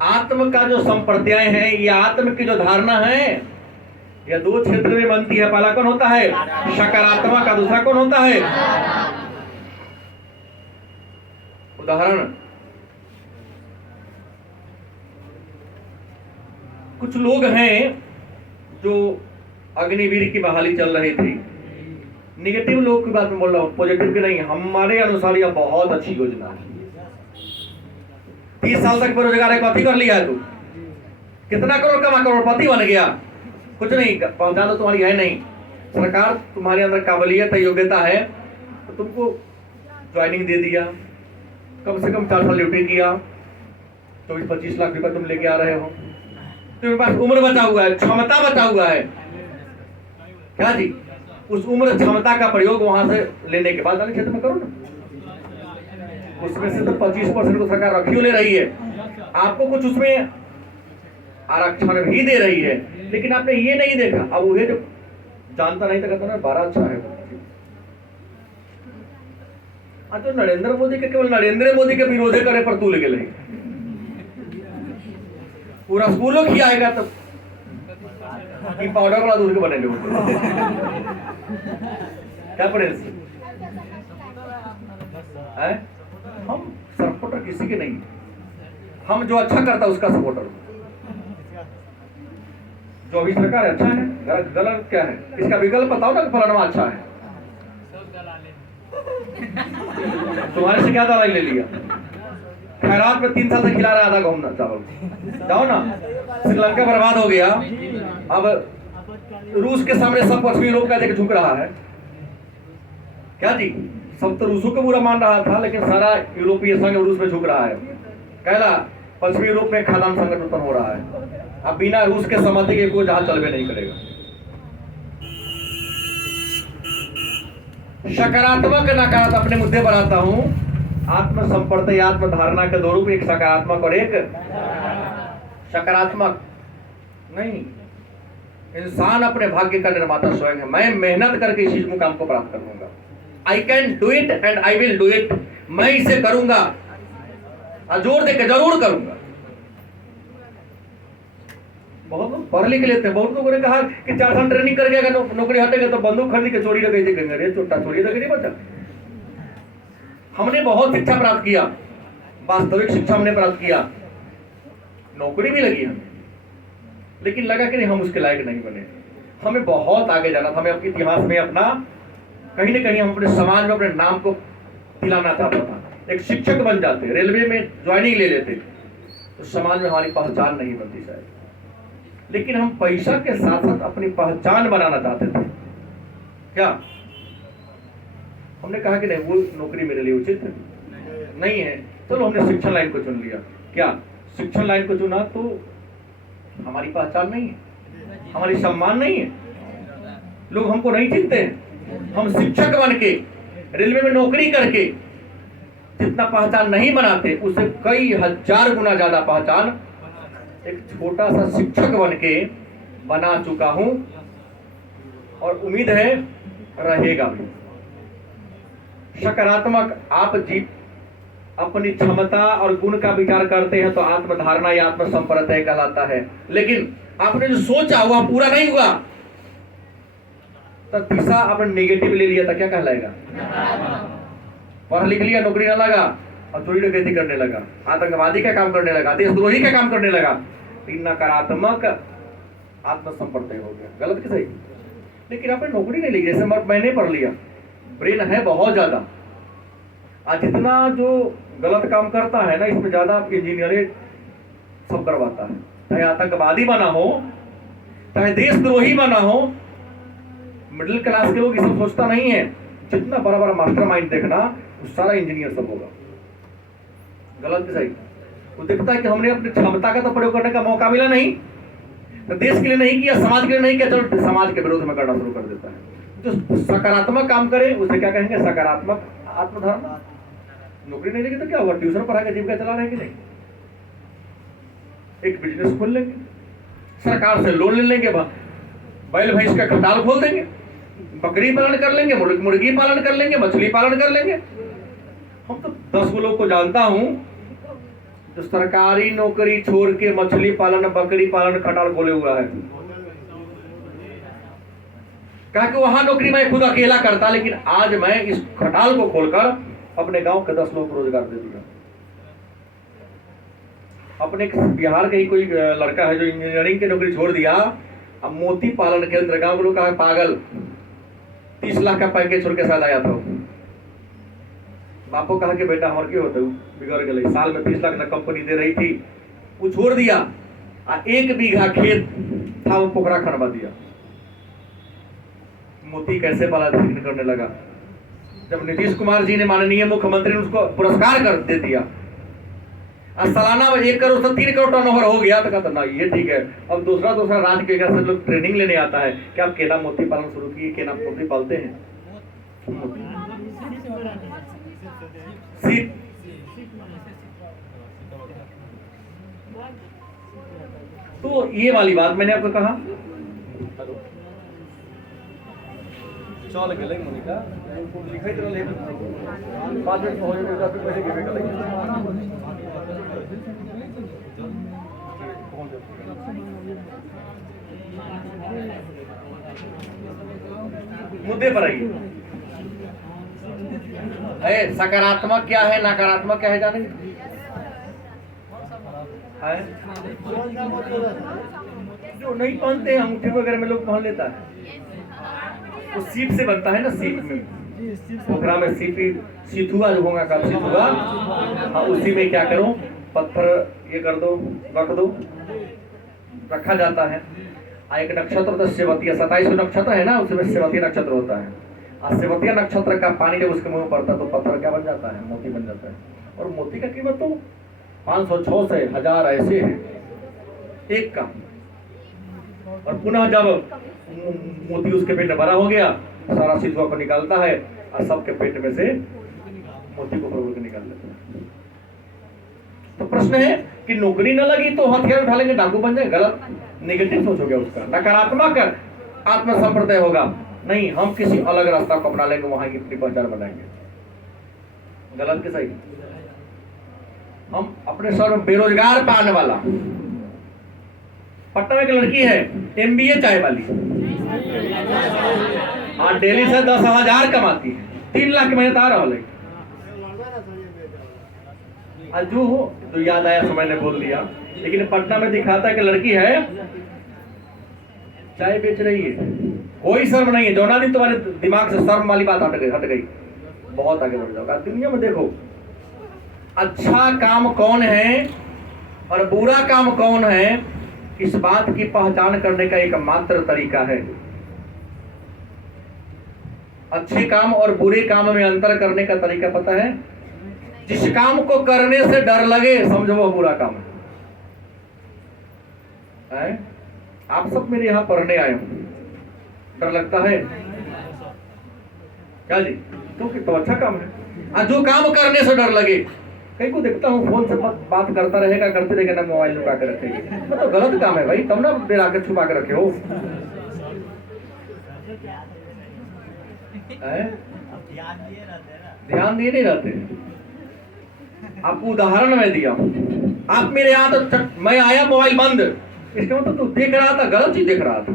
आत्म का जो संप्रत्यय है या आत्म की जो धारणा है, यह दो क्षेत्र में बनती है। पहला कौन होता है? सकारात्मक, का दूसरा कौन होता है? उदाहरण, कुछ लोग हैं जो अग्निवीर की बहाली चल रही थी। निगेटिव लोग की बात में बोल रहा हूं, पॉजिटिव की नहीं। हमारे अनुसार यह बहुत अच्छी योजना है। 30 साल तक बेरोजगार है, कथी कर लिया है तू? कितना करोड़ कमा, करोड़पति बन गया? कुछ नहीं, पहुंचा तो तुम्हारी है नहीं। सरकार तुम्हारे अंदर काबिलियत है, योग्यता है, तो तुमको ज्वाइनिंग दे दिया, कम से कम 4 साल ड्यूटी किया, 24-25 लाख रुपए तुम लेके आ रहे हो। तुम्हारे पास उम्र बचा हुआ है, क्षमता बचा हुआ है, क्या जी? उस उम्र क्षमता का प्रयोग वहां से लेने के बाद अन्य क्षेत्र में करो ना। उसमें से तो 25% को सरकार रखी ले रही है, आपको कुछ उसमें आरक्षण भी दे रही है, लेकिन आपने ये नहीं देखा। अब वो जो जानता नहीं था कहता ना बड़ा अच्छा है। तो नरेंद्र मोदी के, केवल नरेंद्र मोदी के विरोध करे पर तू लेके लगे पूरा स्कूलों खिलाएगा तब कि पाउडर वाला दूध के बनेंगे क्या पड़े? हम सरपंच किसी की नहीं। हम जो अच्छा करता है उसका सपोर्टर हूँ। जो अभी सरकार अच्छा है, गलत क्या है, इसका विकल्प बताओ ना, फलाना अच्छा है। तुम्हारे से क्या दवाई ले लिया? खैरात में 3 साल से खिला रहा था घूमना चावल। जाओ ना, श्रीलंका बर्बाद हो गया। अब रूस के सामने सब पश्चिमी यूरोप का देख झुक रहा है। क्या जी, सब तो रूसों को बुरा मान रहा था, लेकिन सारा यूरोपीय संघ रूस में झुक रहा है। कहला पश्चिमी यूरोप में खाद्यान्न संकट उत्पन्न हो रहा है। अब बिना रूस के सहमति के कोई जहाज चलबे नहीं करेगा। सकारात्मक नकारात्मक अपने मुद्दे पर आता हूं। आत्म संपर्क आत्म धारणा के दो रूप, एक सकारात्मक और एक सकारात्मक नहीं। इंसान अपने भाग्य का निर्माता स्वयं है। मैं मेहनत करके इस मुकाम को प्राप्त करूंगा। I can do it and I will do it. मैं इसे करूंगा और जोर देकर जरूर करूंगा। बहुत लोग पढ़ लिख लेते हैं। बहुत लोगों ने कहा कि 4 साल ट्रेनिंग करके अगर नौकरी हटेगा तो बंदूक खरीद के चोरी डकैती करेंगे। छोटा चोरी डकैती बचा। हमने बहुत शिक्षा प्राप्त किया, वास्तविक शिक्षा हमने प्राप्त किया, नौकरी भी लगी हमें, लेकिन लगा कि नहीं हम उसके लायक नहीं बने। हमें बहुत आगे जाना था। हमें अपने इतिहास में अपना कहीं ना कहीं हम अपने समाज में अपने नाम को दिलाना चाहता था। एक शिक्षक बन जाते, रेलवे में ज्वाइनिंग ले लेते, तो समाज में हमारी पहचान नहीं बनती शायद। लेकिन हम पैसा के साथ साथ अपनी पहचान बनाना चाहते थे। क्या हमने कहा कि नहीं वो नौकरी मेरे लिए उचित नहीं है, चलो हमने शिक्षण लाइन को चुन लिया। क्या शिक्षण लाइन को चुना तो हमारी पहचान नहीं है, हमारी सम्मान नहीं है, लोग हमको नहीं चिंते हैं। हम शिक्षक बन के रेलवे में नौकरी करके जितना पहचान नहीं बनाते, उससे कई हजार गुना ज्यादा पहचान एक छोटा सा शिक्षक बन के बना चुका हूं, और उम्मीद है रहेगा भी। सकारात्मक आप जीत अपनी क्षमता और गुण का विचार करते हैं तो आत्मधारणा या आत्मसंप्रत्यय कहलाता है। लेकिन आपने जो सोचा हुआ पूरा नहीं हुआ तो दिशा आपने नेगेटिव ले लिया था, क्या कहलाएगा? पढ़ लिख लिया, नौकरी ना लगा और चोरी डकैती करने लगा, आतंकवादी का काम करने लगा, देशद्रोही का काम करने लगा। नकारात्मक आत्मसंप्रत्यय हो गया। गलत कि सही? लेकिन आपने नौकरी नहीं ली, जैसे मैंने पढ़ लिया, ब्रेन है बहुत ज्यादा। आज जितना जो गलत काम करता है ना, इसमें ज्यादा इंजीनियर सब करवाता है। चाहे आतंकवादी बना हो, चाहे देशद्रोही बना हो, मिडिल क्लास के लोग इसमें सोचता नहीं है। जितना बड़ा बड़ा मास्टरमाइंड देखना, वो सारा इंजीनियर सब होगा। गलत कि सही? वो देखता है कि हमने अपनी क्षमता का तो प्रयोग करने का मौका मिला नहीं, तो देश के लिए नहीं किया, समाज के लिए नहीं किया, चलो समाज के विरोध में करना शुरू कर देता है। जो सकारात्मक काम करे उसे क्या कहेंगे? सकारात्मक आत्मधर्म। नौकरी नहीं लेंगे तो क्या होगा? ट्यूशन पढ़ा के जीविका चला रहे कि नहीं? एक बिजनेस खोल लेंगे, सरकार से लोन ले लेंगे, बैल भैंस का खटाल खोल देंगे, बकरी पालन कर लेंगे, मुर्गी पालन कर लेंगे, मछली पालन कर लेंगे। हम तो 10 लोग को जानता हूं जो सरकारी नौकरी छोड़ के मछली पालन, बकरी पालन, खटाल खोले हुआ है। कहा कि वहां नौकरी मैं खुद अकेला करता, लेकिन आज मैं इस खटाल को खोलकर अपने गांव के 10 लोगों को रोजगार दे दिया। अपने बिहार का ही कोई लड़का है जो इंजीनियरिंग की नौकरी छोड़ दिया, अब मोती पालन केंद्र, गांव के लोग कहा पागल, 30 लाख का पैकेज छोड़ के साथ आया था। बापो कहा कि बेटा हमारे क्यों होता है, बिगड़ गए, साल में 30 लाख कंपनी दे रही थी, वो छोड़ दिया। 1 बीघा खेत था, वो पोखरा खनवा दिया। मोती कैसे पाला करने लगा। जब नीतीश कुमार जी ने, माननीय मुख्यमंत्री ने उसको पुरस्कार कर दे दिया, सालाना 1 करोड़ से 3 करोड़ टर्नओवर हो गया, तो कहता ना ये ठीक है। अब दूसरा राज्य के से लोग ट्रेनिंग लेने आता है कि आप केना मोती पालन शुरू किए, केना मोती पालते हैं। तो ये वाली बात मैंने आपको कहा। चल गए मोनिका लिखैत रहले 5 मिनट हो गए, 10 मिनट पहले गेबे कलै। मुद्दे पर आइए। सकारात्मक क्या है, नकारात्मक क्या है जानेंगे? है जो नहीं पहनते हैं, अंगूठे वगैरह में लोग पहन लेता है, वो सीप से बनता है ना, सीप में, पोखरा में सीपी सिथुआ जो होगा का सिथुआ, हाँ उसी में क्या करो, पत्थर ये कर दो, रख दो, रखा जाता है। एक नक्षत्र तो सेवतिया, 27 नक्षत्र है ना, उसमें सेवतिया नक्षत्र होता है, और सेवतिया नक्षत्र का पानी जब उसके मुंह में पड़ता है तो पत्थर क्या बन जाता है, मोती बन जाता है। और मोती का कीमत तो 500, 600, 1000 ऐसे है एक का। और पुनः जब मोती उसके पेट में बड़ा हो गया, सारा सिथुआ को निकालता है और सबके पेट में से मोती को फरोल के निकाल लेता है। तो प्रश्न है कि नौकरी न लगी तो हथियार उठा लेंगे, डाकू बन जाए, गलत, नेगेटिव सोच हो गया उसका, नकारात्मक आत्मसंप्रदाय होगा। नहीं, हम किसी अलग रास्ता को अपना लेंगे, वहां की अपनी पहचान बनाएंगे। गलत के सही? हम अपने सर में बेरोजगार पाने वाला, पटना में एक लड़की है MBA चाय वाली, हाँ डेली से 10,000 कमाती है, 3 लाख की महीने आ रहा है। जो हो तो याद आया, समय ने बोल दिया, लेकिन पटना में दिखाता है कि लड़की है चाय बेच रही है, कोई शर्म नहीं है। जौना दिन तुम्हारे दिमाग से शर्म वाली बात हट गई, बहुत आगे बढ़ जाओगा। दुनिया में देखो अच्छा काम कौन है और बुरा काम कौन है, इस बात की पहचान करने का एक मात्र तरीका है। अच्छे काम और बुरे काम में अंतर करने का तरीका पता है? जिस काम को करने से डर लगे समझो वो बुरा काम है। आप सब मेरे यहाँ पढ़ने आए हो, डर लगता है क्या जी? तो अच्छा काम है। और जो काम करने से डर लगे, कहीं को देखता हूँ फोन से बात करता रहेगा, करते रहेगा ना, मोबाइल लुका के रखेगी, तो गलत काम है भाई, तब ना डरा के छुपा के रखे हो। ध्यान दिए नहीं रहते। आपको उदाहरण मैं दिया, आप मेरे यहाँ तो मैं आया मोबाइल बंद, इसका मतलब तू देख रहा था, गलत चीज देख रहा था,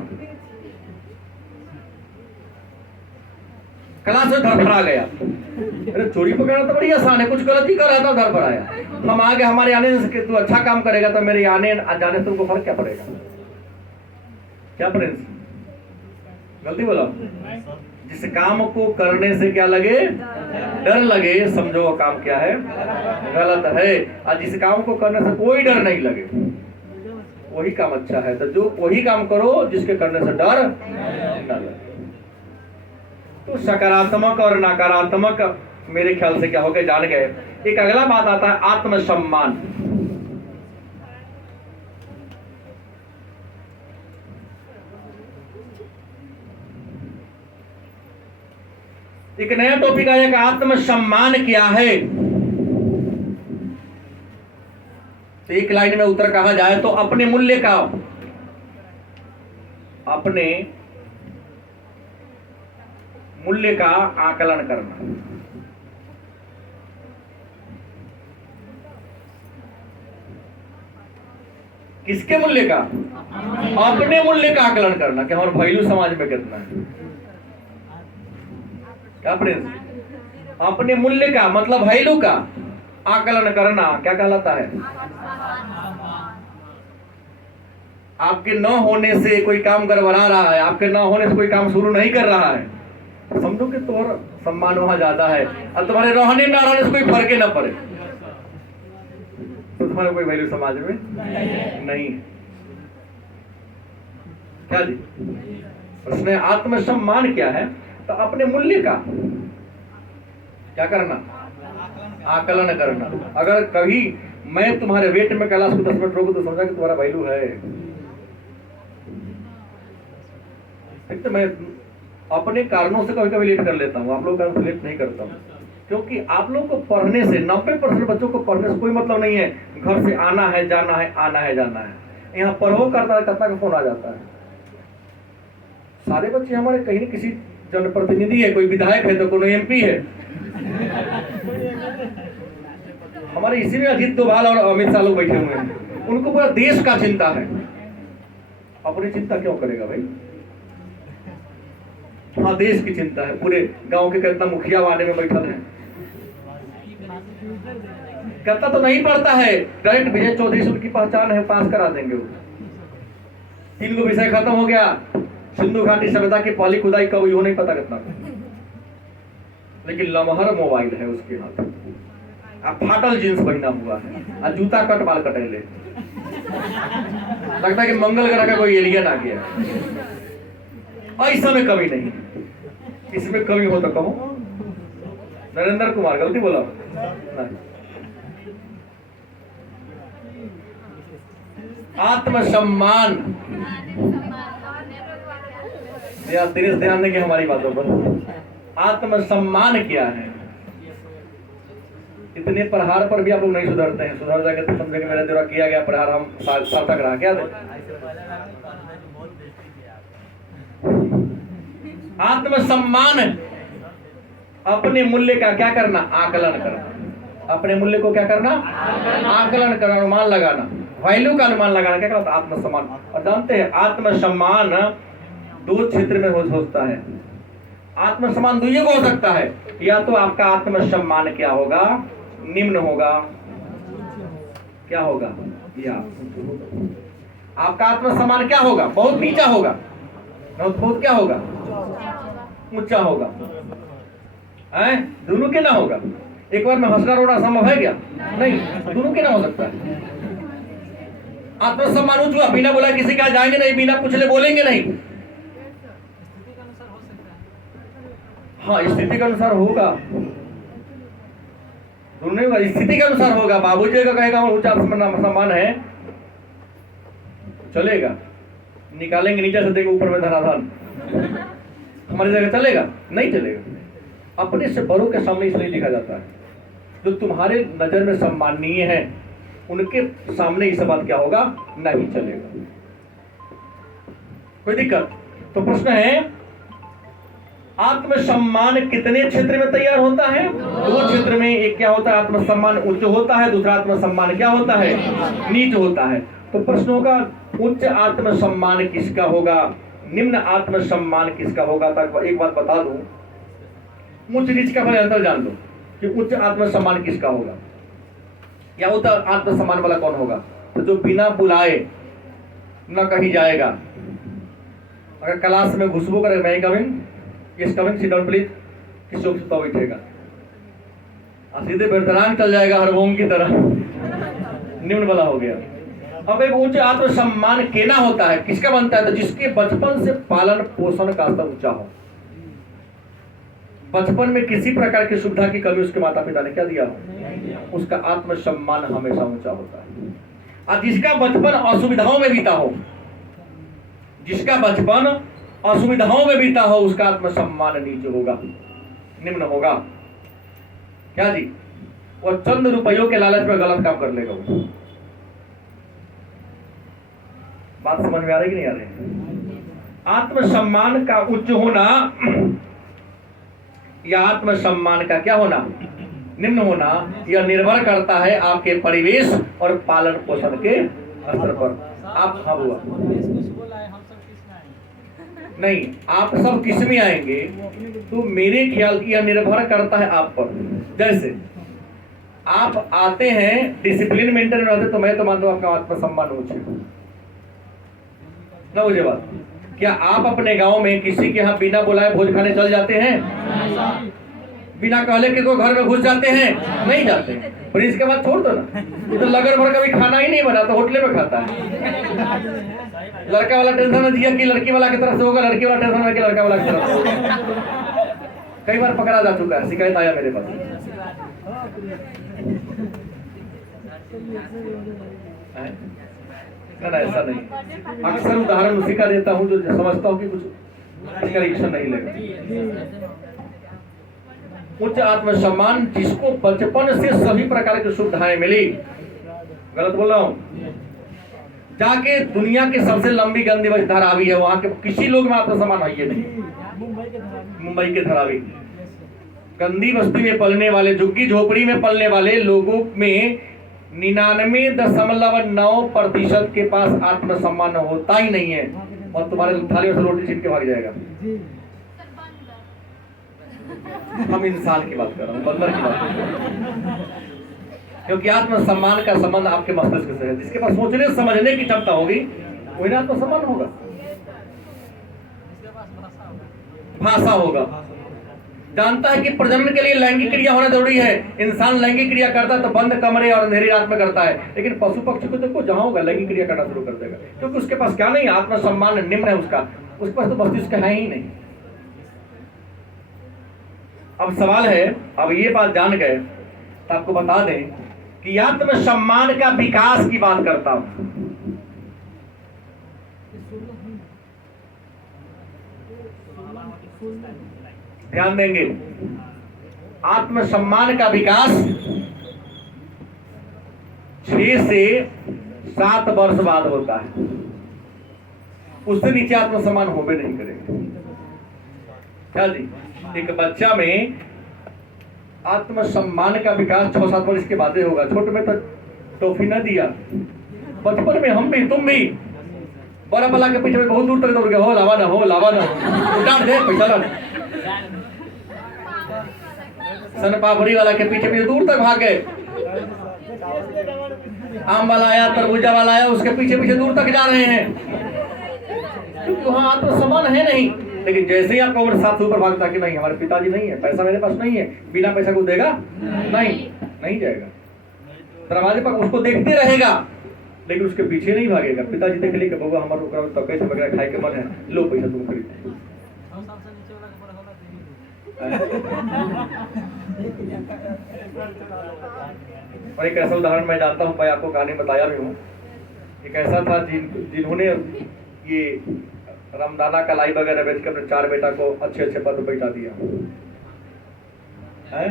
क्लास में धरफड़ा गया। अरे चोरी पकड़ना तो बड़ी आसान है, कुछ गलती कर रहा था धरफड़ाया। हम आगे हमारे आने से तू अच्छा काम करेगा तो मेरे आने जाने से तुमको फर्क क्या पड़ेगा? क्या प्रिंस गलती बोला? जिस काम को करने से क्या लगे, डर लगे, समझो वो काम क्या है, गलत है। और जिस काम को करने से कोई डर नहीं लगे वही काम अच्छा है। तो जो वही काम करो जिसके करने से डर न लगे। तो सकारात्मक और नकारात्मक मेरे ख्याल से क्या हो गए, जान गए। एक अगला बात आता है आत्मसम्मान। एक नया टॉपिक आया कि आत्मसम्मान क्या है। तो एक लाइन में उत्तर कहा जाए तो अपने मूल्य का, अपने मूल्य का आकलन करना। किसके मूल्य का? अपने मूल्य का आकलन करना कि हमारा वैल्यू समाज में कितना है। क्या प्रिंस? अपने मूल्य का मतलब वैल्यू का आकलन करना क्या कहलाता है? आपके न होने से कोई काम गड़बड़ा रहा है, आपके न होने से कोई काम शुरू नहीं कर रहा है, समझो कि तुम्हारा सम्मान वहां ज्यादा है, और तुम्हारे रहने न रहने से कोई फर्क न पड़े तो तुम्हारा कोई वैल्यू समाज में नहीं है। क्या जी प्रश्न है? आत्मसम्मान क्या है? तो अपने मूल्य का क्या करना? आकलन करना। अगर कभी मैं तुम्हारे वेट में कैलाश को 10 मिनट रोकूं तो समझा कि तुम्हारा वैल्यू है। तो मैं अपने कारणों से कभी कभी लेट कर लेता हूँ, आप लोग कारण से लेट नहीं करता हूँ, क्योंकि आप लोग को पढ़ने से 90% बच्चों को पढ़ने से कोई मतलब नहीं है। घर से आना है, जाना है, आना है, जाना है। यहाँ पढ़ो करता है, कितना का फोन आ जाता है। सारे बच्चे हमारे कहीं न किसी जनप्रतिनिधि है, कोई विधायक है तो कोई MP है। हमारे इसी में अजीत डोभाल और अमित शाह लोग बैठे हुए हैं, उनको पूरा देश का चिंता है। अपनी चिंता क्यों करेगा भाई? हाँ देश की चिंता है, पूरे गांव के कितना मुखिया वाले में बैठल है, कहता तो नहीं पढ़ता है, डायरेक्ट विजय चौधरी से उनकी पहचान है, पास करा देंगे वो। 3 गो विषय खत्म हो गया। सिंधु घाटी सभ्यता की पहली खुदाई कब हुई वो नहीं पता कितना, लेकिन लमहर मोबाइल है उसके हाथ, अब फाटल जींस पहना हुआ है और जूता कट बाल कटेले, लगता है कि मंगल ग्रह का कोई एलियन आ गया। ऐसा में कमी नहीं, इसमें कमी हो तो कहो। नरेंद्र कुमार गलती बोला नहीं। आत्मसम्मान, ध्यान देंगे हमारी बातों पर। आत्मसम्मान क्या है? इतने प्रहार पर भी आप लोग नहीं सुधरते हैं। सुधर जाएंगे तो समझे कि मेरे द्वारा किया गया प्रहार हम सार्थक रहा। क्या आत्मसम्मान, अपने मूल्य का क्या करना? आकलन करना। अपने मूल्य को क्या करना? आकलन करना, अनुमान लगाना, वैल्यू का अनुमान लगाना। क्या कहता है? आत्मसम्मान। और जानते हैं आत्मसम्मान 2 क्षेत्र में हो सकता है। आत्मसम्मान 2 को हो सकता है, या तो आपका आत्मसम्मान क्या होगा? निम्न होगा। क्या होगा? या आपका आत्मसम्मान क्या होगा? बहुत नीचा होगा। बहुत क्या होगा? ऊंचा होगा। दोनों के ना होगा। एक बार में हंसना रोना संभव है क्या? नहीं, दोनों के ना हो सकता है। आत्मसम्मान ऊंचा, बिना बोला किसी का जाएंगे नहीं, बिना पूछले बोलेंगे नहीं। हाँ, स्थिति के अनुसार होगा, दोनों स्थिति के अनुसार होगा। बाबूजी का कहेगा ऊंचा सम्मान है, चलेगा, निकालेंगे नीचे से देंगे ऊपर में धनाधन, हमारी जगह चलेगा? नहीं चलेगा। अपने से बड़ों के सामने इसलिए दिखा जाता है, जो तुम्हारे नजर में सम्माननीय है उनके सामने ये सब बात क्या होगा? नहीं चलेगा। कोई दिक्कत? तो प्रश्न है आत्मसम्मान कितने क्षेत्र में तैयार होता है? 2 क्षेत्र में। एक क्या होता है? आत्मसम्मान उच्च होता है, दूसरा आत्मसम्मान क्या होता है? नीच होता है। तो प्रश्न होगा उच्च आत्मसम्मान किसका होगा, निम्न आत्मसम्मान किसका होगा? तक एक बात बता दूं, उच्च नीच का भले अंतर जान लो कि उच्च आत्मसम्मान किसका होगा। क्या होता है आत्मसम्मान वाला कौन होगा? तो जो बिना बुलाए न कहीं जाएगा। अगर क्लास में घुसबो करे, मैं coming, Yes, coming, sit down please, किस चौक से तो बैठेगा, सीधे बेरतरांग चल जाएगा हरवोम की तरह, निम्न वाला हो गया। अब एक उच्च आत्मसम्मान केना होता है, किसका बनता है? तो जिसके बचपन से पालन पोषण का स्तर ऊंचा हो, बचपन में किसी प्रकार की सुविधा की कमी उसके माता पिता ने क्या दिया हो, उसका आत्मसम्मान हमेशा ऊंचा होता है। और जिसका बचपन असुविधाओं में बीता हो, जिसका बचपन असुविधाओं में बीता हो, उसका आत्मसम्मान नीचे होगा, निम्न होगा। क्या जी? वो चंद रुपयों के लालच में गलत काम कर लेगा वो। बात समझ में आ रही कि नहीं आ रही? आत्मसम्मान का उच्च होना या आत्मसम्मान का क्या होना, निम्न होना, यह निर्भर करता है आपके परिवेश और पालन पोषण के स्तर पर। आप हाँ हुआ नहीं, आप सब किस में आएंगे? तो मेरे ख्याल यह निर्भर करता है आप पर। जैसे आप आते हैं डिसिप्लिन मेंटेन रहते, तो मैं तो मानता हूं आपका आत्मसम्मान ऊंचा ना। मुझे बात, क्या आप अपने गांव में किसी के यहाँ बिना बुलाए भोज खाने चल जाते हैं? बिना कहले के कोई घर में घुस जाते हैं? नहीं जाते। पर इसके बाद छोड़ दो ना, तो लगन भर कभी खाना ही नहीं बना तो होटले में खाता है। लड़का वाला टेंशन में दिया कि लड़की वाला की तरफ से होगा, लड़की वाला टेंशन में कि लड़का वाला की तरफ से। कई बार पकड़ा जा चुका है, शिकायत आया मेरे पास। ना ऐसा नहीं, अक्सर उदाहरण उसी का देता हूँ जो समझता हूँ कि कुछ इसका रिएक्शन नहीं लेगा। उच्च आत्मसम्मान जिसको बचपन से सभी प्रकार की सुविधाएं मिली, गलत बोल रहा हूँ, जाके दुनिया की सबसे लंबी गंदी बस धारावी है, वहां के किसी लोग में आत्मसम्मान है नहीं। मुंबई के धारावी गंदी बस्ती में पलने वाले, झुग्गी झोपड़ी में पलने वाले लोगों में 99.9% के पास आत्मसम्मान होता ही नहीं है, और तुम्हारे थाली में से रोटी छीन के भाग जाएगा। हम इंसान की बात कर रहे हैं, बंदर की बात कर रहे हैं। क्योंकि आत्मसम्मान का संबंध आपके मस्तिष्क से है। जिसके पास सोचने समझने की क्षमता होगी वही आत्मसम्मान होगा, भाषा होगा। जानता है कि प्रजनन के लिए लैंगिक क्रिया होना जरूरी है। इंसान लैंगिक क्रिया करता है तो बंद कमरे और अंधेरी रात में करता है, लेकिन पशु पक्षी को देखो जहां होगा लैंगिक क्रिया करना शुरू कर देगा, क्योंकि उसके पास क्या नहीं, आत्मसम्मान निम्न है उसका, उसके पास तो मस्तिष्क है ही नहीं। अब सवाल है, अब ये बात जान गए तो आपको बता दें कि आत्मसम्मान का विकास की बात करता हूं। ध्यान देंगे, आत्मसम्मान का विकास 6 से 7 वर्ष बाद होता है। उससे नीचे आत्मसम्मान होबे नहीं करेगा। क्या जी, एक बच्चा में आत्मसम्मान का विकास 6-7 वर्ष के बाद होगा। छोटे में तो टॉफी न दिया, बचपन में हम भी तुम भी बड़ा बला के पीछे में बहुत दूर तक दौड़ गए, हो लावा ना हो लावा ना उल्टा दे पैसा ना, सन पापड़ी वाला के पीछे भी दूर तक भाग गए। आम वाला आया, तरबूजा वाला आया, उसके पीछे पीछे दूर तक जा रहे हैं, क्योंकि वहां आत्मसम्मान है नहीं। लेकिन जैसे ही आपका उम्र 7 से ऊपर भागता कि नहीं हमारे पिताजी नहीं है, पैसा मेरे पास नहीं है, बिना पैसा को देगा नहीं जाएगा, दरवाजे पर उसको देखते रहेगा, लेकिन उसके पीछे नहीं भागेगा। पिताजी देख लेगा बउआ हमारे तो कैसे वगैरह खाए के मन है, लो पैसा तुम खरीद। और एक ऐसा उदाहरण मैं जानता हूँ, मैं आपको कहानी बताया भी हूँ। एक ऐसा था जिन्होंने ये रामदाना का लाई वगैरह बेच कर अपने 4 बेटा को अच्छे अच्छे पद बैठा दिया है।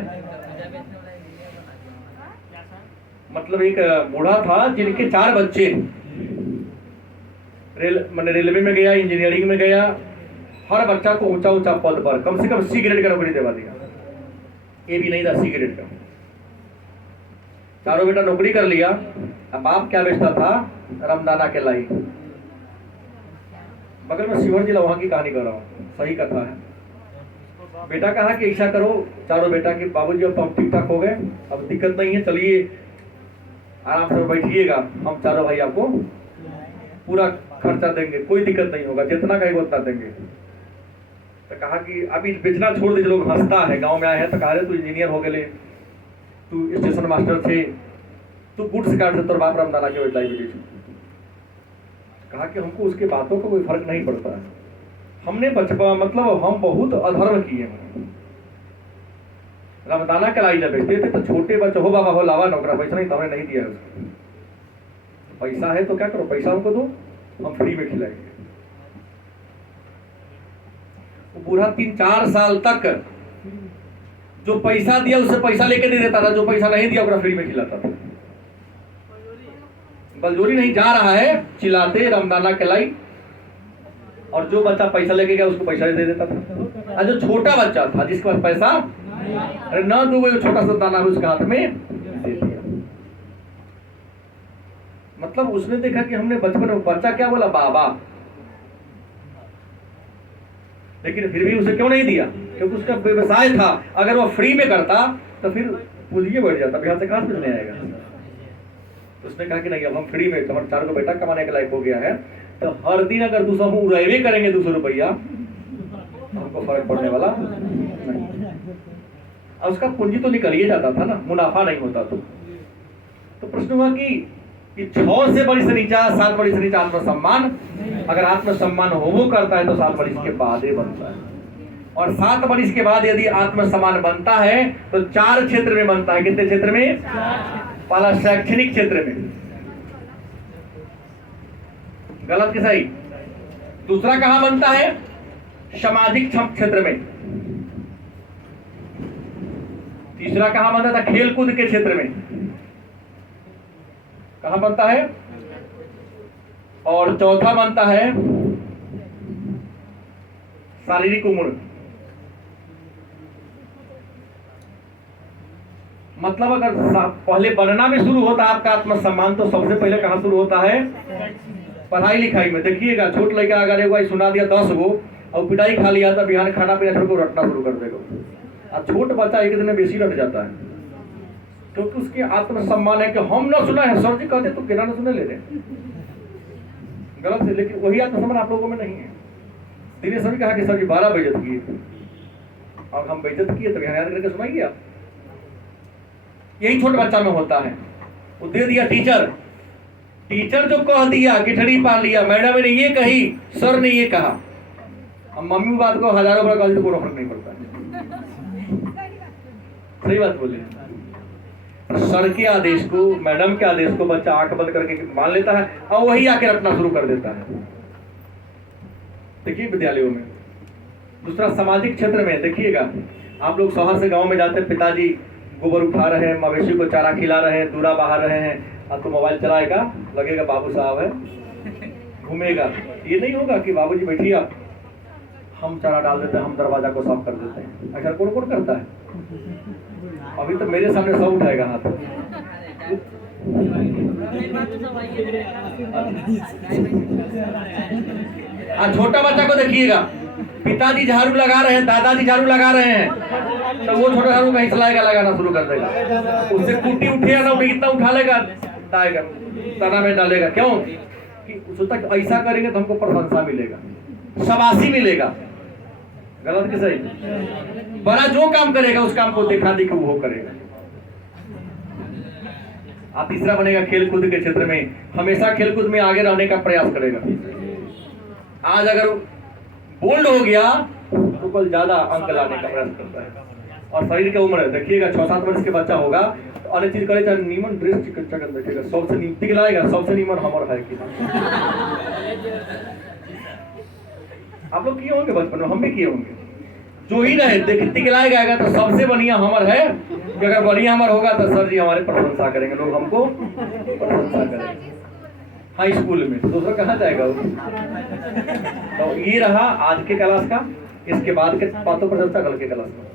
मतलब एक बूढ़ा था जिनके 4 बच्चे, रेलवे में गया, इंजीनियरिंग में गया, हर बच्चा को ऊंचा ऊंचा पद पर कम से कम C ग्रेड का नौकरी दिलवा दिया। ए भी नहीं था, C ग्रेड का। 4 बेटा नौकरी कर लिया। अब बाप क्या बेचता था, रामदाना के लाई। बगल में शिवर जिला, वहां की कहानी कर रहा हूँ, सही कथा है। बेटा कहा कि ऐसा करो, 4 बेटा के बाबूजी अब हम ठीक ठाक हो गए, अब दिक्कत नहीं है, चलिए आराम से बैठिएगा, हम 4 भाई आपको पूरा खर्चा देंगे, कोई दिक्कत नहीं होगा, जितना कहेगा उतना देंगे। तो कहा कि अभी बेचना छोड़ दीजिए, लोग हंसता है, गांव में आए हैं तो कहा तू इंजीनियर हो गए, तू स्टेशन मास्टर थे, तू गुड्स कार्ड से तोर बाप रामदाना के बेटा बेची। कहा कि हमको उसके बातों का कोई फर्क नहीं पड़ता है, हमने बचपन मतलब हम बहुत अधर्म किए हैं। रामदाना के लाई जब बेचते थे तो छोटे बच्चे, हो बाबा हो लावा नौकरा, पैसा नहीं तो हमने नहीं दिया उसको। पैसा है तो क्या करो, पैसा हमको दो, हम फ्री में खिलाएंगे। वो बूढ़ा 3-4 साल तक जो पैसा दिया उससे पैसा लेके दे देता था, जो पैसा नहीं दिया उसको फ्री में खिलाता था। बलजोरी नहीं, जा रहा है चिल्लाते रामदाना के लाई, और जो बच्चा पैसा लेके गया उसको पैसा दे देता था। और जो छोटा बच्चा था जिसके पास पैसा अरे न दो, वो छोटा सा दाना उसके हाथ में दे दिया। मतलब उसने देखा कि हमने बचपन में, बच्चा क्या बोला बाबा, लेकिन फिर भी उसे क्यों नहीं दिया, क्योंकि उसका व्यवसाय था। अगर वो फ्री में करता तो फिर पूंजी बढ़ जाता, बिहार से कहां से मिलने आएगा। तो उसने कहा कि नहीं, अब हम फ्री में, तो हमारे 4 बेटा कमाने के लायक हो गया है, तो हर दिन अगर 200 हम उड़ावे करेंगे 200 रुपया, हमको फर्क पड़ने वाला नहीं। और उसका पूंजी तो निकल ही जाता था ना, मुनाफा नहीं होता। तो प्रश्न हुआ कि 6 से बड़ी से नीचा, 7 बड़ी से नीचा आत्मसम्मान, अगर आत्मसम्मान हो करता है तो 7 बरिस के बाद ही बनता है। और 7 बरिस के बाद यदि आत्मसम्मान बनता है तो 4 क्षेत्र में बनता है। कितने क्षेत्र में? पहला शैक्षणिक क्षेत्र में, गलत कि सही? दूसरा कहां बनता है? सामाजिक क्षेत्र में। तीसरा कहां बनता था? खेल कूद के क्षेत्र में। कहां बनता है? और चौथा बनता है शारीरिक उम्र। मतलब अगर पहले बनना में शुरू होता है आपका आत्मसम्मान, तो सबसे पहले कहां शुरू होता है? पढ़ाई लिखाई में। देखिएगा, छोट लड़का अगर एक बार सुना दिया 10 गो और पिटाई खा लिया तो बिहान खाना पीना छोड़ को रटना शुरू कर देगा। और छोट बच्चा एक दिन में बेसी रट जाता है, क्योंकि उसके आत्मसम्मान है कि हम ना सुना है, सर जी कहते तो केना ना सुने ले रहे, गलत है। लेकिन वही आत्मसम्मान आप लोगों में नहीं है। दिनेश सर कहा कि सर जी 12 बेइज्जत किए, और हम बेइज्जत किए तो याद करके सुनाइए आप। यही छोटे बच्चा में होता है। वो दे दिया टीचर, टीचर जो कह दिया गिठड़ी पा लिया, मैडम ने ये कही, सर ने ये कहा, अब मम्मी बात को हजारों बार कह तो कोई फर्क नहीं पड़ता। सही बात बोले। सर के आदेश को, मैडम के आदेश को बच्चा आंख बंद करके मान लेता है और वही आके रटना शुरू कर देता है। देखिए विद्यालयों में। दूसरा सामाजिक क्षेत्र में देखिएगा, आप लोग शहर से गांव में जाते हैं, पिताजी गोबर उठा रहे हैं, मवेशी को चारा खिला रहे हैं, दूरा बहा रहे हैं, अब तो मोबाइल चलाएगा, लगेगा बाबू साहब है, घूमेगा। ये नहीं होगा कि बाबूजी बैठिए आप, हम चारा डाल देते हैं, हम दरवाजा को साफ कर देते हैं। ऐसा कौन कौन करता है? अभी तो मेरे सामने सब उठाएगा हाथ। छोटा बच्चा को देखिएगा, पिताजी झाड़ू लगा रहे हैं, दादाजी झाड़ू लगा रहे हैं, तो वो छोटा झाड़ू कहीं चलाएगा, लगाना शुरू कर देगा। उससे कुटी उठे ना उठे, कितना उठा लेगा, तना में डालेगा। क्यों? कि सोचता ऐसा करेंगे तो हमको प्रशंसा मिलेगा, शाबाशी मिलेगा। गलत कि सही? बड़ा जो काम करेगा उस काम को देखा देखी वो करेगा। आप तीसरा बनेगा खेलकूद के क्षेत्र में, हमेशा खेलकूद में आगे रहने का प्रयास करेगा। आज अगर बोल्ड हो गया तो कल ज्यादा अंक लाने का प्रयास करता है। और शरीर की उम्र देखिएगा, 6-7 वर्ष के बच्चा होगा तो अन्य चीज करे, चाहे नीमन ड्रेस देखिएगा, सबसे नीति लाएगा, सबसे नीमन हमर है कि आप लोग किए होंगे बचपन में, हम भी किए होंगे। जो ही रहे देखती खिलाएगा तो सबसे बढ़िया हमर है कि अगर बढ़िया हमर होगा तो सर जी हमारे प्रशंसा करेंगे, लोग हमको प्रशंसा करेंगे। हाई स्कूल में तो दूसरा कहाँ जाएगा वो? तो ये रहा आज के क्लास का। इसके बाद के बातों पर चर्चा कल के क्लास में।